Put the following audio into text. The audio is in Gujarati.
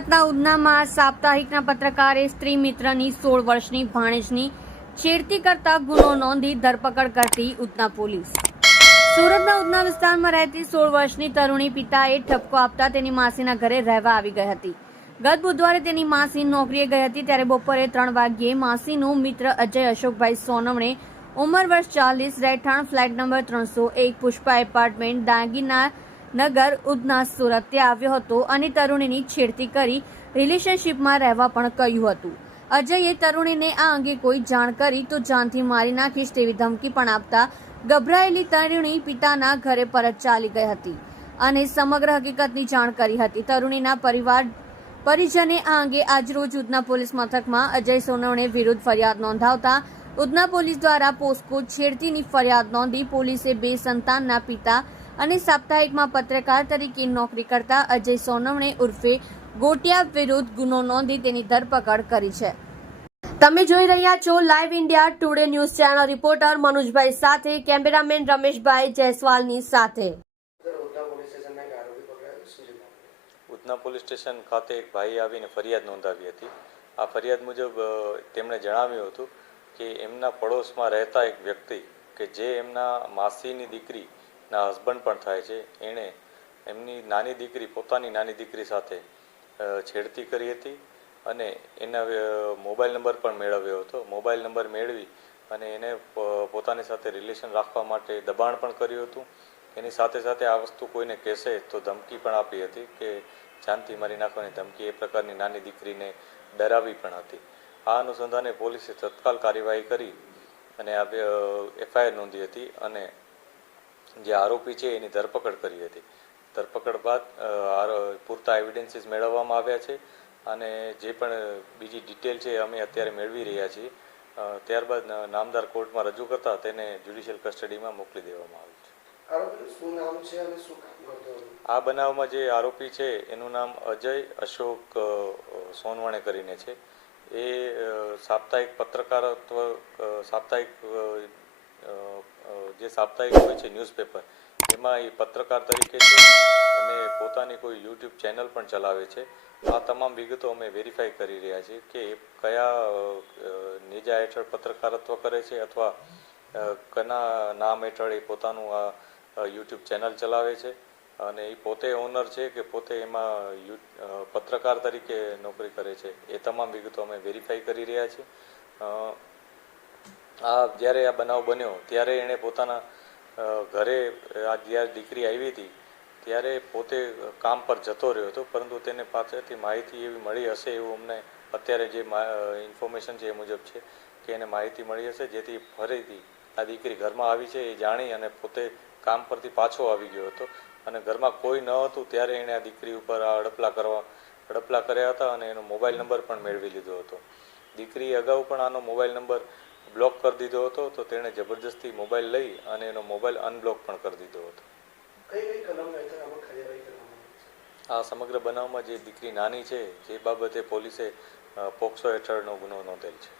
સુરતના ઉધનામાં સાપ્તાહિકના પત્રકારે સ્ત્રી મિત્રની સોળ વર્ષની ભાણેજની છેડતી કરતા ગુનો નોંધી ધરપકડ કરતી ઉધના પોલીસ. સુરતના ઉધના વિસ્તારમાં રહેતી સોળ વર્ષની તરુણી પિતાએ ઠપકો આપતા તેની માસીના ઘરે રહેવા આવી ગઈ હતી. ગત બુધવારે તેની માસી નોકરીએ ગઈ હતી ત્યારે બપોરે ત્રણ વાગ્યે માસીનું મિત્ર અજય અશોકભાઈ સોનવણે ઉંમર વર્ષ ચાલીસ, રહેઠાણ ફ્લેટ નંબર ત્રણસો એક, પુષ્પા એપાર્ટમેન્ટ, દાગીના નગર ઉધના સુરત ત્યાં આવ્યો હતો અને તરુણીની છેડતી કરી રિલેશનશીપમાં રહેવા પણ કહ્યું હતું. અજયે તરુણીને આ અંગે કોઈ જાણ કરી તો જાનથી મારી નાખીશ તેવી ધમકી પણ આપતા ગભરાયેલી તરુણી પિતાના ઘરે પરત ચાલી ગઈ હતી અને સમગ્ર હકીકતની જાણ કરી હતી. તરુણીના પરિવાર પરિજને આ અંગે આજરોજ ઉધના પોલીસ મથકમાં અજય સોનવણે વિરુદ્ધ ફરિયાદ નોંધાવતા ઉધના પોલીસ દ્વારા પોસ્કો છેડતીની ફરિયાદ નોંધી પોલીસે બે સંતાનના પિતા અને સાપ્તાહિકમાં પત્રકાર તરીકે નોકરી કરતા અજય સોનવણે ઉર્ફે ગોટિયા વિરુદ્ધ ગુનો નોંધી તેની ધરપકડ કરી છે. તમે જોઈ રહ્યા છો live India today news channel reporter મનોજભાઈ સાથે કેમેરામેન રમેશભાઈ જયસ્વાલની સાથે. ઉધના પોલીસ સ્ટેશન ખાતે એક ભાઈ આવીને ફરિયાદ નોંધાવી હતી. આ ફરિયાદ મુજબ તેમણે જણાવ્યું હતું કે એમના પડોશમાં રહેતા એક વ્યક્તિ કે જે એમના માસીની દીકરીના હસબન્ડ પણ થાય છે. એણે એમની નાની દીકરી, પોતાની નાની દીકરી સાથે છેડતી કરી હતી અને એના મોબાઈલ નંબર પણ મેળવ્યો હતો. મોબાઈલ નંબર મેળવી અને એને પોતાની સાથે રિલેશન રાખવા માટે દબાણ પણ કર્યું હતું. એની સાથે સાથે આ વસ્તુ કોઈને કહેશે તો ધમકી પણ આપી હતી કે, જાનથી મારી નાખવાની ધમકી. એ પ્રકારની નાની દીકરીને ડરાવી પણ હતી. આ અનુસંધાને પોલીસે તત્કાલ કાર્યવાહી કરી અને આ એફઆઈઆર નોંધી હતી અને જે આરોપી છે એની ધરપકડ કરી હતી. ધરપકડ બાદ પૂરતા એવિડન્સીસ મેળવવામાં આવ્યા છે અને જે પણ બીજી ડિટેલ છે એ અમે અત્યારે મેળવી રહ્યા છીએ. ત્યારબાદ નામદાર કોર્ટમાં રજૂ કરતા તેને જ્યુડિશિયલ કસ્ટડીમાં મોકલી દેવામાં આવ્યું છે. શું નામ છે શું કામ કરતો હતો? આ બનાવમાં જે આરોપી છે એનું નામ અજય અશોક સોનવાણે કરીને છે. એ સાપ્તાહિક પત્રકારત્વ સાપ્તાહિક જે સાપ્તાહિક હોય છે ન્યૂઝપેપર એમાં એ પત્રકાર તરીકે છે અને પોતાની કોઈ યુટ્યુબ ચેનલ પણ ચલાવે છે. આ તમામ વિગતો અમે વેરીફાઈ કરી રહ્યા છીએ કે એ કયા નેજા હેઠળ પત્રકારત્વ કરે છે અથવા કના નામ હેઠળ એ પોતાનું આ યુટ્યુબ ચેનલ ચલાવે છે. અને એ પોતે ઓનર છે કે પોતે એમાં પત્રકાર તરીકે નોકરી કરે છે. એ તમામ વિગતો અમે વેરીફાઈ કરી રહ્યા છીએ. આ જ્યારે આ બનાવ બન્યો, ત્યારે એણે પોતાના ઘરે આ જ્યારે દીકરી આવી હતી, ત્યારે પોતે કામ પર જતો રહ્યો હતો, પરંતુ તેને પાસેથી માહિતી એવી મળી હશે એવું અમને અત્યારે જે ઇન્ફોર્મેશન છે એ મુજબ છે કે એને માહિતી મળી હશે, જેથી ફરીથી આ દીકરી ઘરમાં આવી છે એ જાણી અને પોતે કામ પરથી પાછો આવી ગયો હતો. અને ઘરમાં કોઈ ન હતું, ત્યારે એણે આ દીકરી ઉપર આ હડપલા કરવા અડપલા કર્યા હતા અને એનો મોબાઈલ નંબર પણ મેળવી લીધો હતો. દીકરીએ અગાઉ પણ આનો મોબાઈલ નંબર બ્લોક કરી દીધો હતો તો તેણે જબરજસ્તી મોબાઈલ લઈ અને એનો મોબાઈલ અનબ્લોક પણ કરી દીધો હતો. આ સમગ્ર બનાવમાં જે દીકરી નાની છે જે બાબતે પોલીસે પોક્સો હેઠળનો ગુનો નોંધેલ છે.